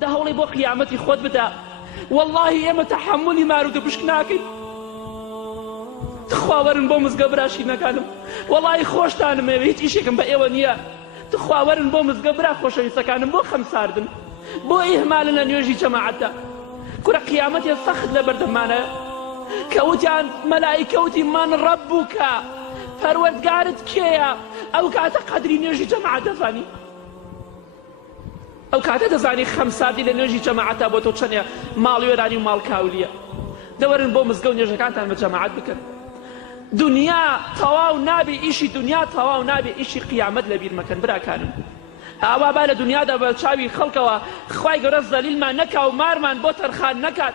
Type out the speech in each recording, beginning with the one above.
دا هەوڵی بۆ قیامەتی خۆت بدە واللهی ئێمە تەحەمولی مارود و بشک ناکەین تخواوەرن بۆ مزگە براشینەکانم واللهی خۆشتانم ئێوە هیچ ئیشێکم بە ئێوە نییە تخواوەرن بۆ مزگە برا خۆشەویستەکانم بۆ خەمساردن بۆ ئیهمالن لە نوێژی جەماعەتدا کورە قیامەتێ سەخت لە بەردەمانە کە وتیان مەلائیکە من ڕەبوکە پەروەردگارت کێیە ئەو کاتە قەدری نوێژی جەماعەت دەزانی ئەو کاتە دەزانی خەمساردی لە نوێژی جەماعەتە بۆ تۆ چەندێ ماڵ وێرانی و ماڵ کاولیە دەوەرن بۆ مزگە و نوێژەکانتان بە جەماعەت بکەن دنیا تەواو نابێ ئیشی دنیا تەواو نابێ ئیشی قیامەت لەبیر مەکەن براکانم ئاوا با لە دنیادا بە چاوی خەڵکەوە خوای گەورە زەلیلمان نەکا و مارمان بۆ تەرخان نەکات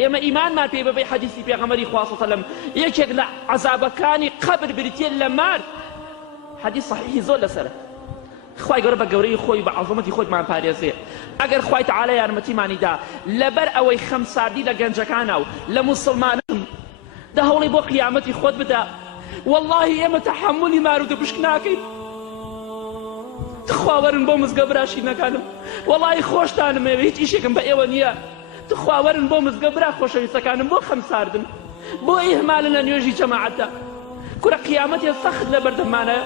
ئێمە ئیمانمان پێ بەبێ حەدیسی پێغەمبەری خوا صلی الله علیه و سلم یەکێک لە عەزابەکانی قەبر بریتیە لە مار حەدیس صحیحی زۆر لەسەرە خوای گەورە بە گەورەی خۆی بە عەظەمەتی خۆیمان پارێزێ ئەگەر خوای تەعالی یارمەتیمانیدا لەبەر ئەوەی خەمساردی لە گەنجەکانە و لە موسڵمانان دا هەوڵی بۆ قیامەتی خۆت بدە واللهی ئێمە تەحەمولی مارود و بشک ناکەین تخواوەرن بۆ مزگە براشینەکانم واللهی خۆشتانم ئێوە هیچ ئیشێکم بە ئێوە نییە تخواوەرن بۆ مزگە برا خۆشەویستەکانم بۆ خەمساردن بۆ ئیهمالن لە نوێژی جەماعەتدا کورە قیامەتێ سەخت لە بەردەمانە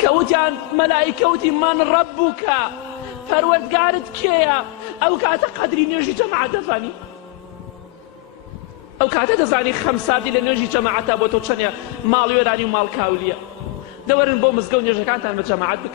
کە وتیان مەلائیکە من ڕەبوکە پەروەردگارت کێیە ئەو کاتە قەدری نوێژی جەماعەت دەزانی ئەو کاتە دەزانی خەمساردی لە نوێژی جەماعەتە بۆ تۆ چەندێ ماڵ وێرانی و ماڵ کاولیە دەوەرن بۆ مزگە و نوێژەکانتان بە جەماعەت بکەن